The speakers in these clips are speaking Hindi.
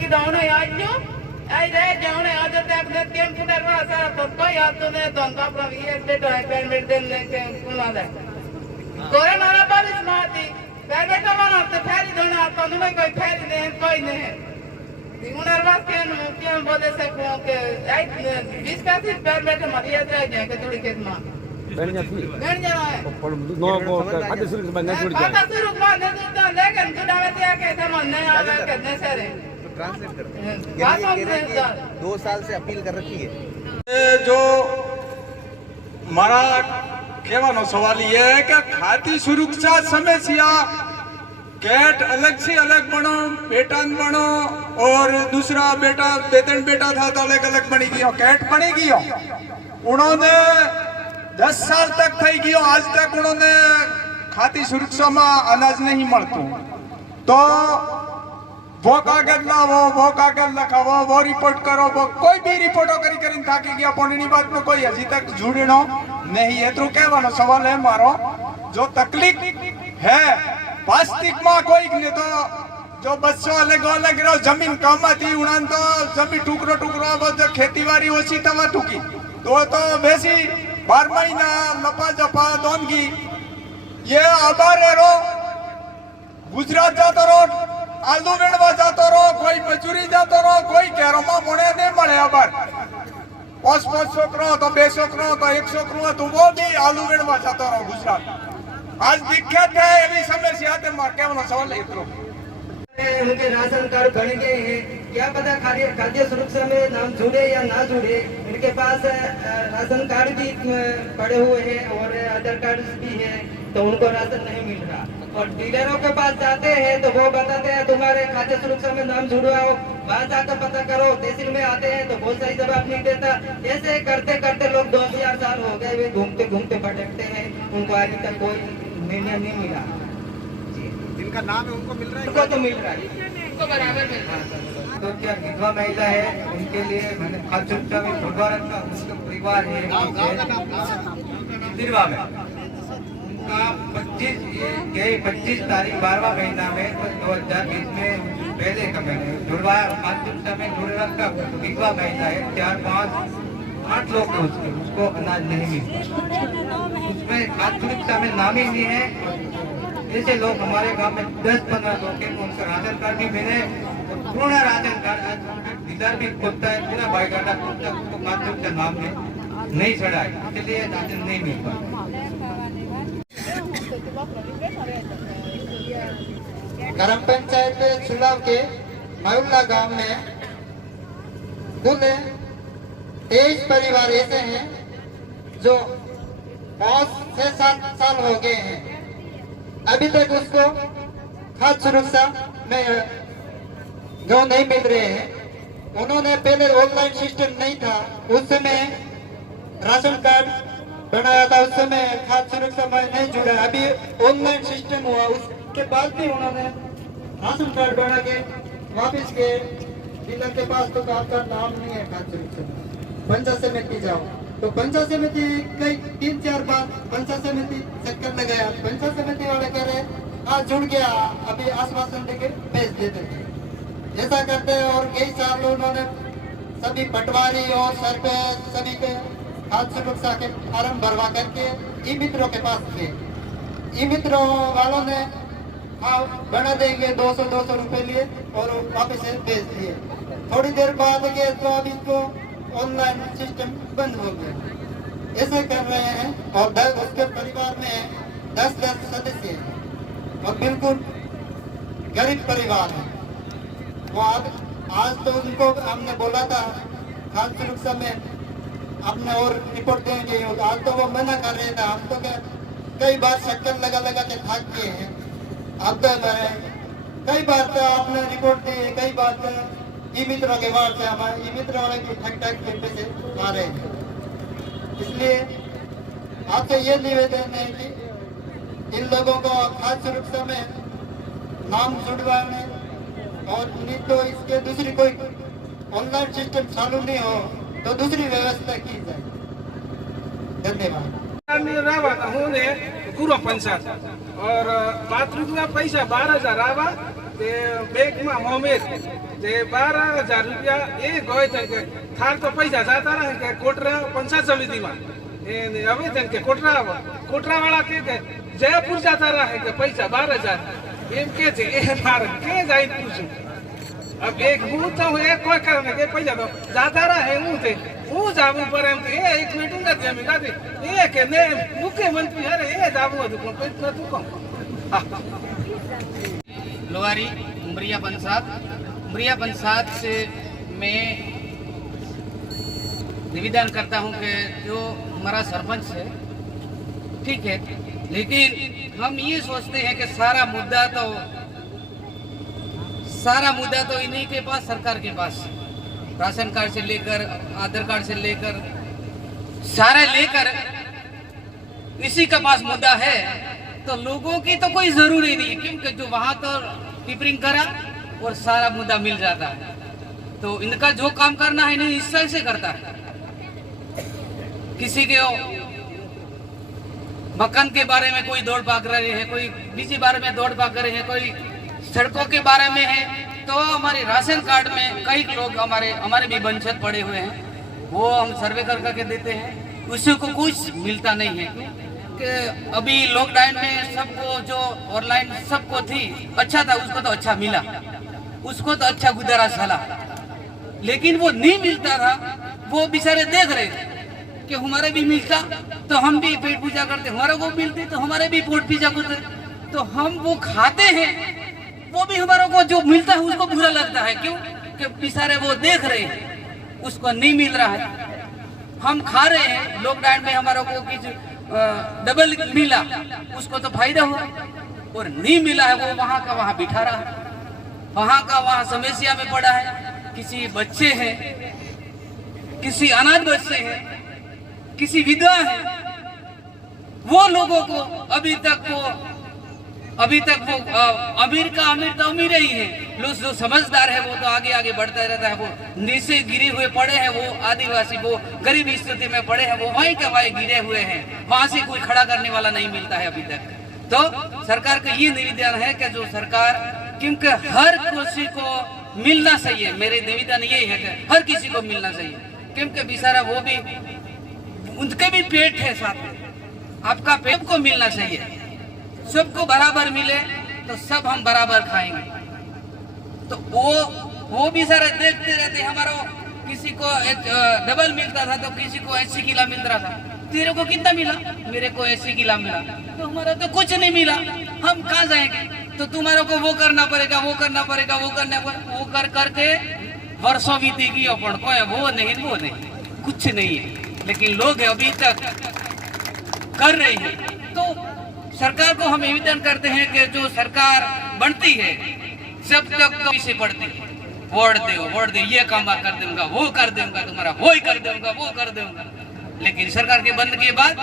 की दावने आज जो आई रे जावने आज तक ने केम फुटर वा सारा पप्पा याद तो ने दोंगा प्रवीण से ड्राइव पेमेंट देने के कुना दे कोरे नारा पर स्मार्टी पेमेंट वाला तो फेरी दोना तो नहीं कोई फेरी नहीं कोई नहीं उनरवास के बोले से को के आई 20 का सिर्फ पेमेंट मरिया जाए के थोड़ी के मां બેન નથી બેન જણા પણ નો ખાતે સુરક્ષા માં ન જોડી खाता शुरू में दे तो लेकिन जुड़ावे ते के समझ नहीं आवे करने से रे ट्रांसलेट करते हैं 2 साल से अपील कर रखी है। जो मारा कहવાનો सवाल ये है कि खाती सुरक्षा समस्या कैट अलग से अलग बनो बेटा बनो और दूसरा बेटा बेतन बेटा था तो अलग अलग बनी गयो कैट बनी गयो उन्होंने 10 साल तक थी गयो आज तक उन्होंने खाती सुरक्षा में अनाज नहीं મળતું तो वो कागज लावो वो कागज लखावो वो रिपोर्ट करो वो कोई भी रिपोर्टो करी थाकी गया पोनी बात में कोई हजी तक जुड़नो नहीं है तो कहવાનો सवाल है मारो जो तकलीफ है वास्तविक में कोई नहीं तो जो बच्चों अलग अलग रहो जमीन कम थी उड़ान तो जमीन टुकड़ो टुकड़ो बस खेती बाड़ी ओછી थवा टूकी तो बेसी 12 महीना लपा जपा दोनगी ये अबारे रो गुजरात जातो रो आलू वेणवा जातो रो कोई मजूरी जातो रो कोई केरोमा मुणे नहीं मळे अबार 5 छोकरो तो 2 छोकरो तो 1 छोकरो तो वो भी आलू वेणवा जातो रो गुजरात आज दिक्कत है एवी समस्या ते मार केवनो सवाल इतरो उनके राशन कार्ड बन गए हैं क्या पता खाद्य सुरक्षा में नाम जुड़े या ना जुड़े इनके पास राशन कार्ड भी पड़े हुए हैं और आधार कार्ड भी है तो उनको राशन नहीं मिल रहा और डीलरों के पास जाते हैं तो वो बताते हैं तुम्हारे खाद्य सुरक्षा में नाम जुड़वाओ वहाँ जाकर पता करो तहसील में आते हैं तो बहुत सही जवाब नहीं देता ऐसे करते करते लोग 2000 साल हो गए वे घूमते घूमते भटकते हैं उनको अभी तक कोई निर्णय नहीं मिला जिनका नाम है उनको मिल रहा है उनको तो मिल रहा है उनको बराबर मिल रहा है तो क्या विधवा महिला है उनके लिए मैंने खाद्य में भगवान का उसका परिवार है दिलवा में उनका 25 तारीख 12वां महीना में 2020 में पहले का मैंने जुड़वाया खाद्य में जुड़ रखा विधवा महिला है 4 5 8 लोग थे उसको अनाज नहीं मिलता उसमें खाद्य सुरक्षा में नाम ही नहीं है। ऐसे लोग हमारे गांव में 10-15 लोग हैं उनका राशन कार्ड भी मिले पूर्ण राशन कार्ड डीलर भी खुलता है पूरा बायोडाटा खुलता है उसको खाद्य सुरक्षा नाम में नहीं चढ़ा है इसलिए राशन नहीं मिल पाता। ग्राम पंचायत चुनाव के महुल्ला गांव में कुल 23 परिवार ऐसे हैं जो 5 से 7 साल हो गए हैं अभी तक उसको खाद्य सुरक्षा में जो नहीं मिल रहे हैं। उन्होंने पहले ऑनलाइन सिस्टम नहीं था उस समय राशन कार्ड बनाया था उस समय खाद्य सुरक्षा में नहीं जुड़ा अभी ऑनलाइन सिस्टम हुआ उसके बाद भी उन्होंने राशन कार्ड बना के वापिस गए डीलर के पास तो आपका नाम नहीं है खाद्य सुरक्षा में पंचायत समिति जाओ तो पंचायत समिति कई 3-4 बार पंचायत समिति चक्कर लगाया पंचायत समिति वाले कह रहे हाँ जुड़ गया अभी आश्वासन देके भेज देते थे ऐसा करते और कई साल उन्होंने सभी पटवारी और सरपंच सभी के खाद्य सुरक्षा के फॉर्म भरवा करके ई मित्रों के पास थे ई मित्रों वालों ने हाँ बना देंगे 200 रुपए लिए और वापस भेज दिए थोड़ी देर बाद के तो अभी तो ऑनलाइन सिस्टम बंद हो गया ऐसे कर रहे हैं और उसके परिवार में 10 सदस्य हैं और बिल्कुल गरीब परिवार है वो आज तो उनको हमने बोला था खाद्य सुरक्षा में आपने और रिपोर्ट देंगे आज तो वो मना कर रहे थे हम तो कई बार चक्कर लगा के थक गए हैं अब कई बार तो आपने रिपोर्ट दी कई बार तो ई मित्रों के वार्ड से हमारे ई मित्र वाले की ठक के पैसे आ रहे हैं इसलिए आपसे ये निवेदन है कि इन लोगों को खाद्य सुरक्षा में नाम जुड़वाने और नहीं तो इसके दूसरी कोई ऑनलाइन सिस्टम चालू नहीं हो तो दूसरी व्यवस्था की जाए। धन्यवाद। पूरा पंचायत और बाथरूम का पैसा 12,000 आवा તે બેંકમાં મોમેર તે 12,000 રૂપિયા એ ગયો છે કે થાર તો પૈસા જતા રહે કે કોટરા પંચાયત સમિતિમાં એ હવે છે કે કોટરાવાળા કે જયપુર જતા રહે કે પૈસા 12,000 એમ કે છે એ મારે કે જાય પૂછું अब एक હું તો એક કોઈ કરે કે પૈસા તો જાતા રહે હું જાવું પર એમ કે એક મીટિંગ હતી અમે કાઢી એ કે ને મુખ્યમંત્રી અરે એ જાવું હતું પણ પૈસા તું કોણ लोहारी उमरिया पंचायत से मैं निवेदन करता हूं कि जो हमारा सरपंच है ठीक है, लेकिन हम ये सोचते हैं कि सारा मुद्दा तो इन्हीं के पास, सरकार के पास, राशन कार्ड से लेकर आधार कार्ड से लेकर सारे लेकर इसी के पास मुद्दा है। तो लोगों की तो कोई जरूरी नहीं है, क्योंकि जो वहां तो टिपरिंग करा और सारा मुद्दा मिल जाता है। तो इनका जो काम करना है नहीं इस से करता है। किसी के मकान के बारे में कोई दौड़ भाग रहे हैं, कोई किसी बारे में दौड़ भाग रहे हैं, कोई सड़कों के बारे में है। तो हमारे राशन कार्ड में कई लोग हमारे भी वंचित पड़े हुए हैं, वो हम सर्वे करके देते हैं, उसी को कुछ मिलता नहीं है। कि अभी लॉकडाउन में सबको जो ऑनलाइन सबको थी अच्छा था, उसको तो अच्छा मिला, उसको तो अच्छा गुजारा चला, लेकिन वो नहीं मिलता था। वो बेचारे देख रहे थे कि हमारे भी मिलता तो हम भी पेट पूजा करते, हमारे को मिलती तो हमारे भी पेट पूजा करते, तो हम वो खाते हैं, वो भी हमारे को जो मिलता है उसको बुरा लगता है। क्यों कि बेचारे वो देख रहे हैं उसको नहीं मिल रहा है, हम खा रहे हैं। लॉकडाउन में हमारे को कुछ डबल मिला, उसको तो फायदा हुआ, और नहीं मिला है वो वहां का वहां बिठा रहा है, वहां का वहां समस्या में पड़ा है। किसी बच्चे हैं, किसी अनाथ बच्चे हैं, किसी विधवा है, वो लोगों को अभी तक वो अमीर का अमीर तो अमीर ही है, लोग जो समझदार है वो तो आगे आगे बढ़ता रहता है। वो नीचे गिरे हुए पड़े हैं, वो आदिवासी वो गरीब स्थिति में पड़े हैं, वो वहीं के वहीं गिरे हुए हैं, वहां से कोई खड़ा करने वाला नहीं मिलता है अभी तक। तो सरकार का ये निवेदन है कि जो सरकार, क्योंकि हर किसी को मिलना चाहिए, मेरे निवेदन ये है कि हर किसी को मिलना चाहिए, क्योंकि बेचारा वो भी उनके भी पेट है साथ में, आपका पेट को मिलना चाहिए, सबको बराबर मिले तो सब हम बराबर खाएंगे। तो वो भी सारे देखते रहते, हमारा किसी को डबल मिलता था तो किसी को 80 किलो मिल रहा था, तेरे को कितना मिला, मेरे को 80 किलो मिला, तो हमारा तो कुछ नहीं मिला, हम कहाँ जाएंगे। तो तुम्हारे को वो करना पड़ेगा, वो करना पड़ेगा, वो कर करके वर्षों बीती गई, अपन को वो नहीं कुछ नहीं है, लेकिन लोग अभी तक कर रहे हैं। तो सरकार को हम निवेदन करते हैं कि जो सरकार बनती है जब तक तो इसे पढ़ती है, वोट दे, ये काम कर दूंगा, वो कर दूंगा, तुम्हारा वो ही कर दूंगा, वो कर दूंगा, लेकिन सरकार के बंद के बाद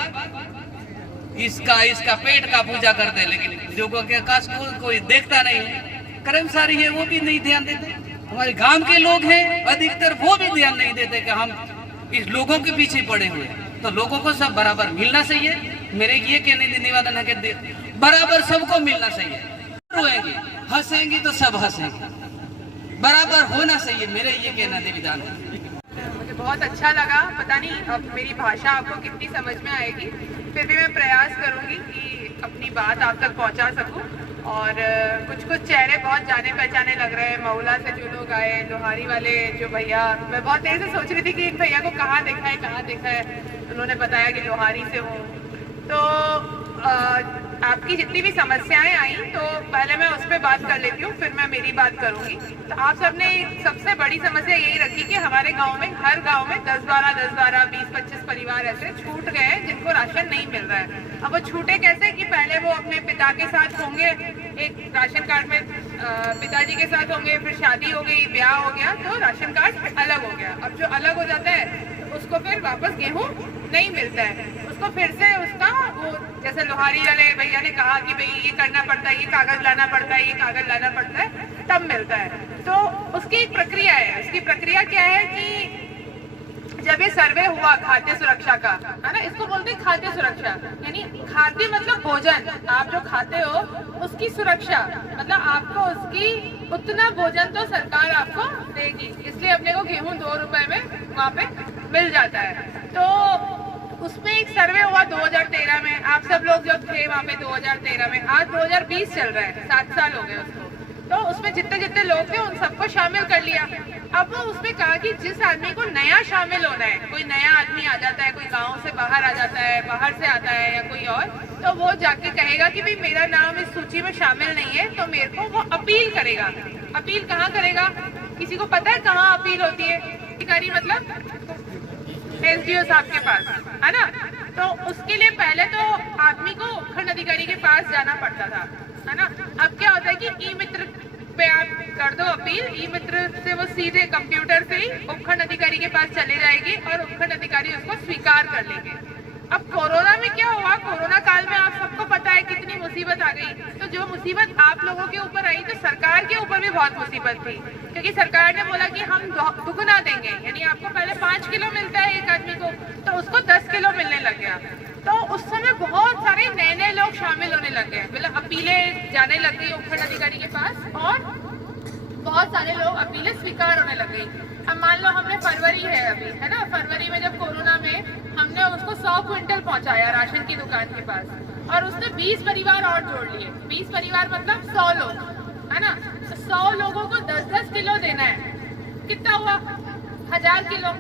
इसका पेट का पूजा करते, लेकिन लोगों के काश कोई देखता नहीं है। कर्मचारी है वो भी नहीं ध्यान देते, हमारे गांव के लोग हैं अधिकतर वो भी ध्यान नहीं देते कि हम इस लोगों के पीछे पड़े हुए। तो लोगों को सब बराबर मिलना चाहिए, मेरे ये कहने निवेदन है कि बराबर सबको मिलना चाहिए। रोएंगे हंसेंगे तो सब हंसेंगे, बराबर होना चाहिए, मेरे ये कहना निवेदन है। मुझे बहुत अच्छा लगा, पता नहीं अब मेरी भाषा आपको कितनी समझ में आएगी, फिर भी मैं प्रयास करूंगी कि अपनी बात आप तक पहुंचा सकूं। और कुछ चेहरे बहुत जाने पहचाने लग रहे हैं, मऊला से जो लोग आए, लोहारी वाले जो भैया, मैं बहुत देर से सोच रही थी कि इन भैया को कहाँ देखा है, उन्होंने बताया कि लोहारी से हूँ। तो आपकी जितनी भी समस्याएं आई तो पहले मैं उस पर बात कर लेती हूँ, फिर मैं मेरी बात करूंगी। तो आप सबने सबसे बड़ी समस्या यही रखी कि हमारे गांव में, हर गांव में 10-12, 20-25 परिवार ऐसे छूट गए हैं जिनको राशन नहीं मिल रहा है। अब वो छूटे कैसे कि पहले वो अपने पिता के साथ होंगे, एक राशन कार्ड में पिताजी के साथ होंगे, फिर शादी हो गई, ब्याह हो गया, तो राशन कार्ड अलग हो गया। अब जो अलग हो जाता है उसको फिर वापस गेहूँ नहीं मिलता है, उसको फिर से उसका वो जैसे लोहारी वाले भैया ने कहा कि भाई ये करना पड़ता है, ये कागज लाना पड़ता है, ये कागज लाना पड़ता है, तब मिलता है। तो उसकी एक प्रक्रिया है, उसकी प्रक्रिया क्या है कि जब ये सर्वे हुआ खाद्य सुरक्षा का, है ना, इसको बोलते हैं खाद्य सुरक्षा, यानी खाद्य मतलब भोजन, आप जो खाते हो उसकी सुरक्षा, मतलब आपको उसकी उतना भोजन तो सरकार आपको देगी, इसलिए अपने को गेहूं 2 रुपए में वहाँ पे मिल जाता है। तो उसमें एक सर्वे हुआ 2013 में, आप सब लोग जो थे वहाँ पे 2013 में, आज 2020 चल रहा है, 7 साल हो गए उसको। तो उसमें जितने जितने लोग थे उन सबको शामिल कर लिया। अब वो उसमें कहा कि जिस आदमी को नया शामिल होना है, कोई नया आदमी आ जाता है, कोई गांव से बाहर आ जाता है, बाहर से आता है या कोई और, तो वो जाके कहेगा कि भाई मेरा नाम इस सूची में शामिल नहीं है, तो मेरे को वो अपील करेगा। अपील कहाँ करेगा? किसी को पता है कहाँ अपील होती है? अधिकारी मतलब एसडीओ साहब के पास, है ना। तो उसके लिए पहले तो आदमी को खंड अधिकारी के पास जाना पड़ता था, है ना। अब क्या होता है कि ई मित्र पे आप कर दो अपील, ई मित्र से वो सीधे कंप्यूटर से ही उपखंड अधिकारी के पास चले जाएगी और उपखंड अधिकारी उसको स्वीकार कर लेंगे। अब कोरोना में क्या हुआ, कोरोना काल में आप सबको पता है कितनी मुसीबत आ गई। तो जो मुसीबत आप लोगों के ऊपर आई, तो सरकार के ऊपर भी बहुत मुसीबत थी, क्योंकि सरकार ने बोला कि हम दुगना देंगे, यानी आपको पहले 5 किलो मिलता है एक आदमी को, तो उसको 10 किलो मिलने लग गया। तो उस समय बहुत सारे नए नए लोग शामिल होने लग गए, मतलब अपीलें जाने लग गई उपखंड अधिकारी के पास और बहुत सारे लोग अपीलें स्वीकार होने लग गई। अब मान लो हमने फरवरी है अभी, है ना, फरवरी में जब कोरोना में हमने उसको 100 क्विंटल पहुंचाया राशन की दुकान के पास, और उसने 20 परिवार और जोड़ लिए। 20 परिवार मतलब 100 लोग, है ना। तो 100 लोगों को 10-10 किलो देना है, कितना हुआ? 1000 किलो।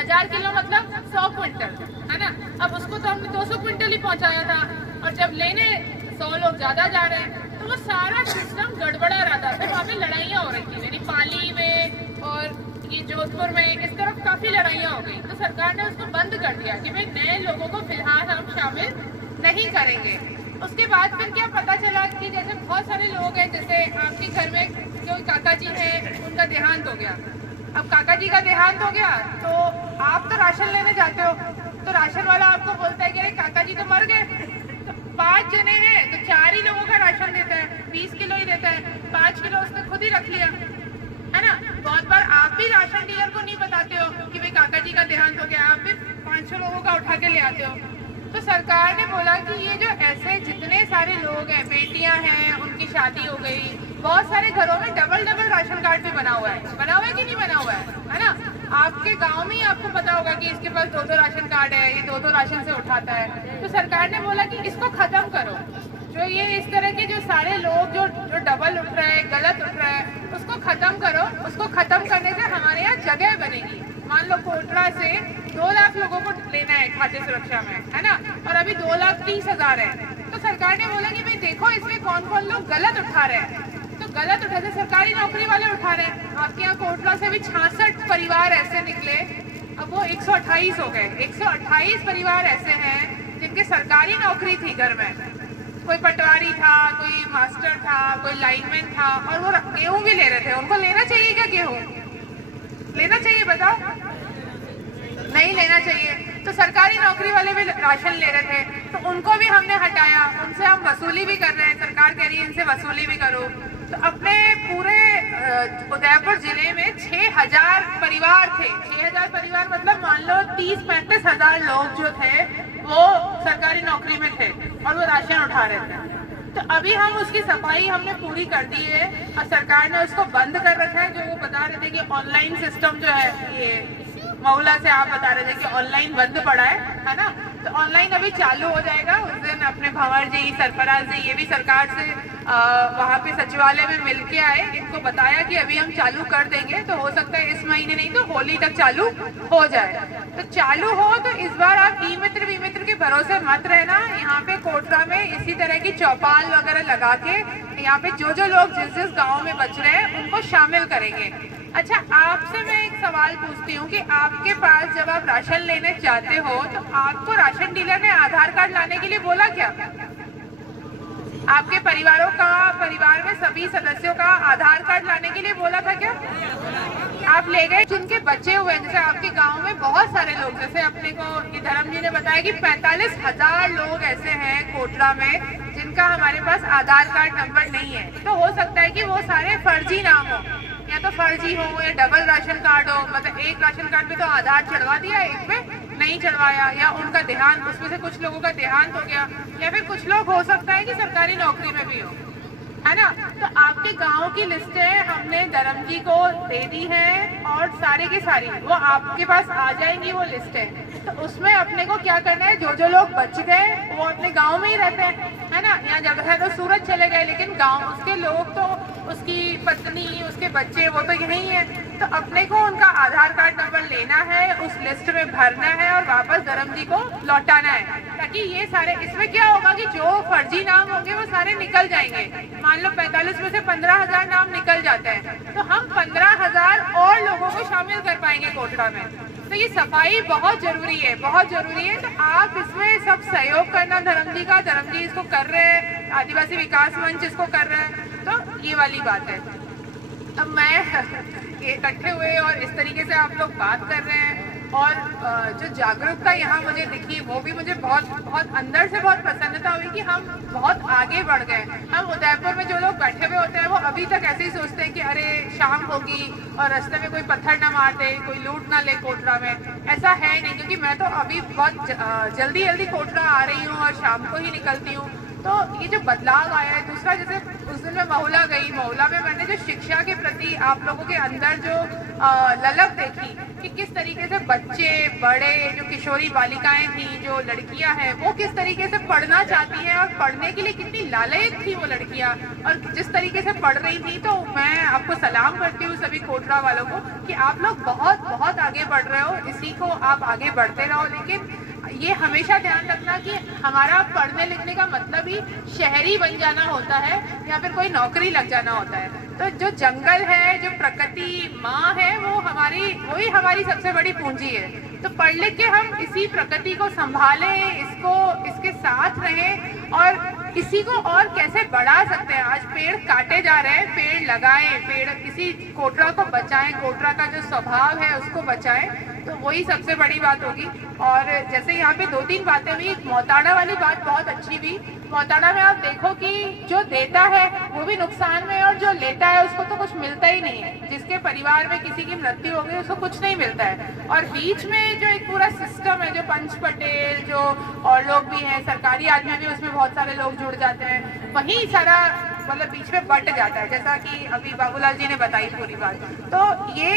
1000 किलो मतलब 100 क्विंटल, है ना। अब उसको तो हमने 200 क्विंटल ही पहुंचाया था, और जब लेने 100 लोग ज्यादा जा रहे हैं, तो वो सारा सिस्टम गड़बड़ा रहा था। फिर वहाँ पे लड़ाइयाँ हो रही थी, यानी पाली में और ये जोधपुर में, इस तरफ काफी लड़ाइयाँ हो गई। तो सरकार ने उसको बंद कर दिया कि भाई नए लोगों को फिलहाल हम शामिल नहीं करेंगे। उसके बाद फिर क्या पता चला कि जैसे बहुत सारे लोग हैं, जैसे आपके घर में जो काका जी हैं उनका देहांत हो गया। अब काका जी का देहांत हो गया तो आप तो राशन लेने जाते हो, तो राशन वाला आपको बोलता है कि अरे काका जी तो मर गए। तो 5 जने हैं तो 4 ही लोगों का राशन देता है, 20 किलो ही देता है, 5 किलो उसने खुद ही रख लिया, है ना। बहुत बार आप भी राशन डीलर को नहीं बताते हो कि भाई काका जी का देहांत हो गया, आप भी 500 लोगों का उठा के ले आते हो। तो सरकार ने बोला कि ये जो ऐसे जितने सारे लोग हैं, बेटियां हैं, उनकी शादी हो गई, बहुत सारे घरों में डबल राशन कार्ड भी बना हुआ है कि नहीं बना हुआ है ना। आपके गांव में ही आपको पता होगा कि इसके पास 2-2 राशन कार्ड है, ये 2-2 राशन से उठाता है। तो सरकार ने बोला कि इसको खत्म करो, जो ये इस तरह के जो सारे लोग जो डबल उठ रहे हैं, गलत उठ रहे हैं, उसको खत्म करो। उसको खत्म करने से हमारे यहाँ जगह बनेगी। मान लो कोटरा से 2 लाख लोगों को लेना है खाद्य सुरक्षा में, है ना, और अभी 2,30,000 है। तो सरकार ने बोला कि भाई देखो इसमें कौन कौन लोग गलत उठा रहे हैं। तो गलत उठाते सरकारी नौकरी वाले उठा रहे हैं। आपके यहाँ कोटरा से भी 66 परिवार ऐसे निकले, अब वो 128 हो गए। 128 परिवार ऐसे हैं जिनकी सरकारी नौकरी थी घर में, कोई पटवारी था, कोई मास्टर था, कोई लाइनमैन था, और वो गेहूं भी ले रहे थे। उनको लेना चाहिए क्या गेहूं? लेना चाहिए? बताओ, नहीं लेना चाहिए। तो सरकारी नौकरी वाले भी राशन ले रहे थे, तो उनको भी हमने हटाया, उनसे हम वसूली भी कर रहे हैं। सरकार कह रही है इनसे वसूली भी करो। तो अपने पूरे उदयपुर जिले में 6,000 परिवार थे। 6,000 परिवार मतलब मान लो 30-35 हजार लोग जो थे वो सरकारी नौकरी में थे और वो राशन उठा रहे थे। तो अभी हम उसकी सफाई हमने पूरी कर दी है, और सरकार ने उसको बंद कर रखा है। जो वो बता रहे थे कि ऑनलाइन सिस्टम जो है, ये मऊला से आप बता रहे थे कि ऑनलाइन बंद पड़ा है ना। तो ऑनलाइन अभी चालू हो जाएगा। उस दिन अपने भंवर जी, सरफराज जी, ये भी सरकार से वहाँ पे सचिवालय में मिल के आए, इनको बताया कि अभी हम चालू कर देंगे। तो हो सकता है इस महीने नहीं तो होली तक चालू हो जाए। तो चालू हो तो इस बार आप ई मित्र वी मित्र के भरोसे मत रहना। यहाँ पे कोटरा में इसी तरह की चौपाल वगैरह लगा के यहाँ पे जो जो लोग जिस जिस गाँव में बच रहे हैं उनको शामिल करेंगे। अच्छा, आपसे मैं एक सवाल पूछती हूँ कि आपके पास जब आप राशन लेने जाते हो तो आपको राशन डीलर ने आधार कार्ड लाने के लिए बोला क्या? आपके परिवारों का, परिवार में सभी सदस्यों का आधार कार्ड लाने के लिए बोला था क्या? आप ले गए? जिनके बचे हुए हैं, जैसे आपके गांव में बहुत सारे लोग, जैसे अपने को धर्म जी ने बताया कि 45,000 लोग ऐसे हैं कोटरा में जिनका हमारे पास आधार कार्ड नंबर नहीं है। तो हो सकता है कि वो सारे फर्जी नाम हो, या तो फर्जी हो या डबल राशन कार्ड हो। मतलब एक राशन कार्ड पे तो आधार चढ़वा दिया, एक पे नहीं चढ़वाया, या उनका देहांत, उसमें से कुछ लोगों का देहांत हो गया, या फिर कुछ लोग हो सकता है कि सरकारी नौकरी में भी हो। है ना। तो आपके गांव की लिस्टें हमने धर्म जी को दे दी हैं और सारी की सारी वो आपके पास आ जाएंगी वो लिस्टें। तो उसमें अपने को क्या करना है, जो जो लोग बच गए वो अपने गांव में ही रहते हैं, है ना। यहाँ जगह है तो सूरत चले गए, लेकिन गांव उसके लोग तो उसकी पत्नी उसके बच्चे वो तो यहीं है। तो अपने को उनका आधार कार्ड नंबर लेना है, उस लिस्ट में भरना है और वापस धर्म जी को लौटाना है, ताकि ये सारे इसमें क्या होगा कि जो फर्जी नाम होंगे वो सारे निकल जाएंगे। मान लो 45 में से 15,000 नाम निकल जाते हैं तो हम 15,000 और लोगों को शामिल कर पाएंगे कोटड़ा में। तो ये सफाई बहुत जरूरी है, बहुत जरूरी है। तो आप इसमें सब सहयोग करना धर्म जी का, धर्म जी इसको कर रहे हैं, आदिवासी विकास मंच इसको कर रहे हैं, तो ये वाली बात है। अब मैं इकट्ठे हुए और इस तरीके से आप लोग बात कर रहे हैं और जो जागरूकता यहाँ मुझे दिखी वो भी मुझे बहुत बहुत अंदर से बहुत प्रसन्नता हुई कि हम बहुत आगे बढ़ गए। हम उदयपुर में जो लोग बैठे हुए होते हैं वो अभी तक ऐसे ही सोचते हैं कि अरे शाम होगी और रास्ते में कोई पत्थर ना मार दे, कोई लूट ना ले कोटड़ा में। ऐसा है नहीं, क्योंकि मैं तो अभी बहुत जल्दी जल्दी कोटड़ा आ रही हूँ और शाम को ही निकलती हूँ। तो ये जो बदलाव आया है, दूसरा जैसे उस दिन मैं महुला गई, महुला में मैंने जो शिक्षा के प्रति आप लोगों के अंदर जो ललक देखी कि किस तरीके से बच्चे बड़े जो किशोरी बालिकाएं थी, जो लड़कियां हैं, वो किस तरीके से पढ़ना चाहती हैं और पढ़ने के लिए कितनी लालयित थी वो लड़कियां, और जिस तरीके से पढ़ रही थी। तो मैं आपको सलाम करती हूँ सभी कोटड़ा वालों को कि आप लोग बहुत बहुत आगे बढ़ रहे हो, इसी को आप आगे बढ़ते रहो। लेकिन ये हमेशा ध्यान रखना कि हमारा पढ़ने लिखने का मतलब ही शहरी बन जाना होता है या फिर कोई नौकरी लग जाना होता है। तो जो जंगल है, जो प्रकृति माँ है, वो वही हमारी सबसे बड़ी पूंजी है। तो पढ़ लिख के हम इसी प्रकृति को संभालें, इसके साथ रहें और इसी को और कैसे बढ़ा सकते हैं। आज पेड़ काटे जा रहे हैं, पेड़ लगाएं, पेड़ इसी कोटड़ा को बचाएं, कोटड़ा का जो स्वभाव है उसको बचाएं, तो वही सबसे बड़ी बात होगी। और जैसे यहाँ पे 2-3 बातें हुई, मोताड़ा वाली बात बहुत अच्छी हुई। मोताड़ा में आप देखो कि जो देता है वो भी नुकसान में और जो लेता है उसको तो कुछ मिलता ही नहीं है। जिसके परिवार में किसी की मृत्यु हो गई उसको कुछ नहीं मिलता है। और बीच में जो एक पूरा सिस्टम है, जो पंच पटेल जो और लोग भी हैं, सरकारी आदमी भी उसमें बहुत सारे लोग जुड़ जाते हैं, वहीं सारा मतलब बीच में बट जाता है, जैसा कि अभी बाबूलाल जी ने बताई पूरी बात। तो ये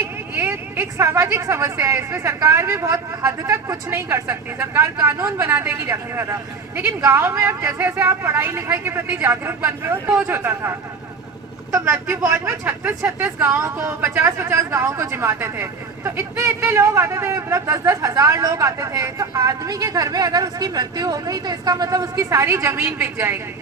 एक सामाजिक समस्या है, इसमें सरकार भी बहुत हद तक कुछ नहीं कर सकती। सरकार कानून बना देगी ज़्यादा से ज़्यादा, लेकिन गांव में अब जैसे जैसे आप पढ़ाई लिखाई के प्रति जागरूक बन रहे हो, सोच होता था तो मृत्यु भोज में 36-36 गाँव को, 50-50 गाँव को जिमाते थे। तो इतने लोग आते थे, मतलब 10-10 हज़ार लोग आते थे। तो आदमी के घर में अगर उसकी मृत्यु हो गई तो इसका मतलब उसकी सारी जमीन बिक जाएगी।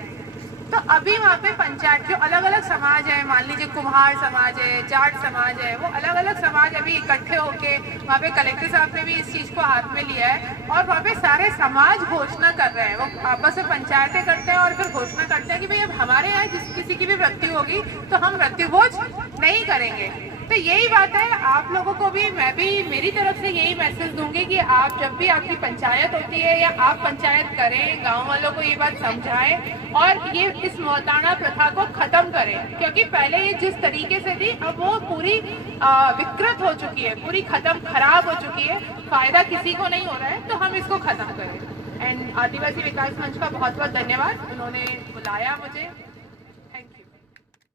तो अभी वहाँ पे पंचायत जो अलग अलग समाज है, मान लीजिए कुम्हार समाज है, जाट समाज है, वो अलग अलग समाज अभी इकट्ठे होके वहाँ पे कलेक्टर साहब ने भी इस चीज़ को हाथ में लिया है और वहाँ पे सारे समाज घोषणा कर रहे हैं। वो आपस में पंचायतें करते हैं और फिर घोषणा करते हैं कि भाई अब हमारे यहाँ किसी की भी मृत्यु होगी तो हम मृत्यु भोज नहीं करेंगे। तो यही बात है, आप लोगों को भी, मैं भी मेरी तरफ से यही मैसेज दूंगी कि आप जब भी आपकी पंचायत होती है या आप पंचायत करें, गांव वालों को ये बात समझाएं और ये इस मौताना प्रथा को खत्म करें, क्योंकि पहले ये जिस तरीके से थी अब वो पूरी विकृत हो चुकी है, पूरी खराब हो चुकी है, फायदा किसी को नहीं हो रहा है। तो हम इसको खत्म करें। एंड आदिवासी विकास मंच का बहुत बहुत धन्यवाद, उन्होंने बुलाया मुझे।